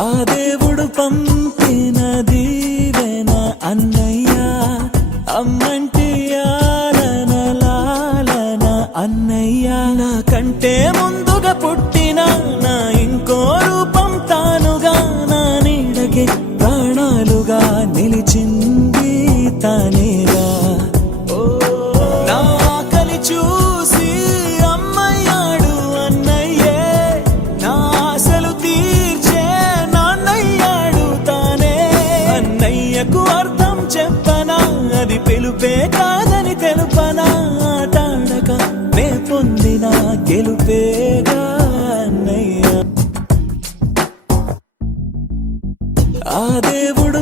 ఆ దేవుడు పంపిన దీవెన అన్నయ్య, అమ్మంటి ఆలన లాలన అన్నయ్య. నాకంటే ముందుగా పుట్టిన నా ఇంకో రూపం తానుగా, నా నీడకి ప్రాణాలుగా నిలిచింది తానేగా. నా ఆకలి చూసి అమ్మయ్యాడు అన్నయ్యే, నా ఆశలు తీర్చే నాన్నయ్యాడు తానే. అన్నయ్యకు అర్థం చెప్పనా, అది పిలుపే కాదని తెలుపనా, ఆటాడక నే పొందిన గెలుపేగా అన్నయ్య. ఆ దేవుడు